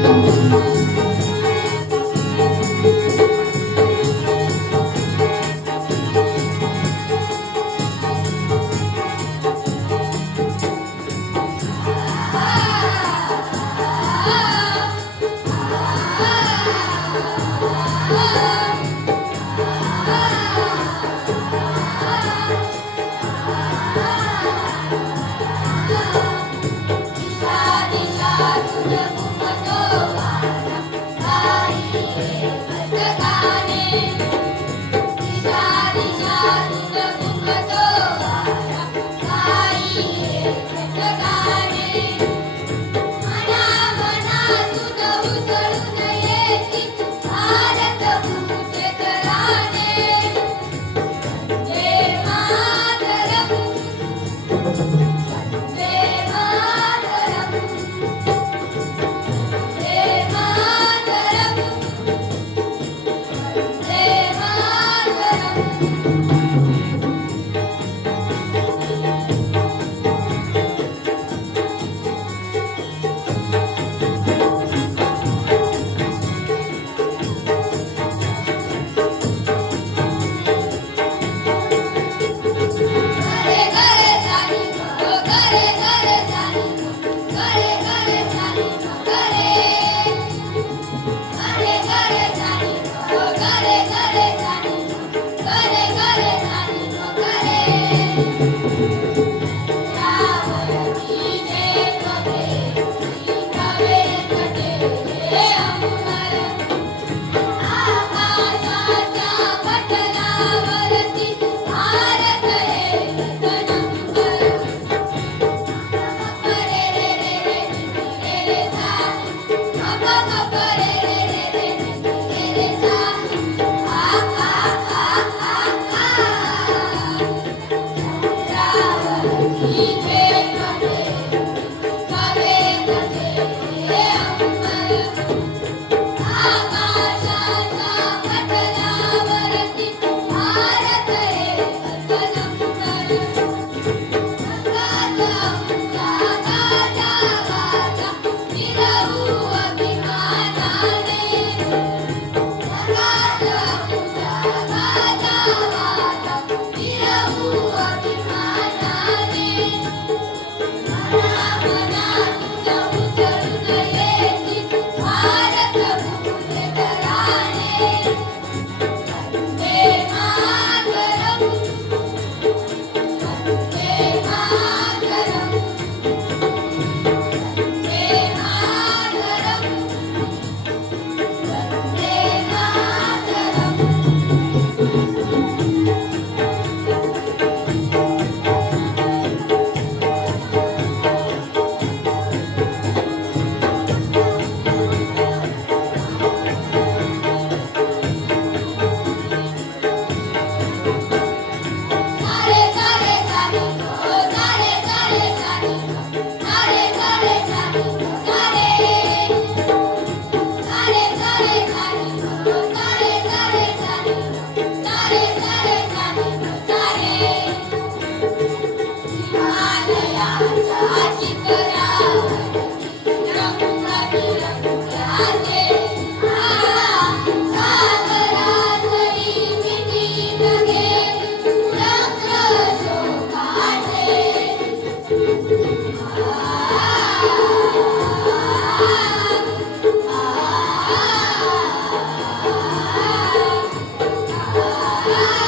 Thank you. Thank you.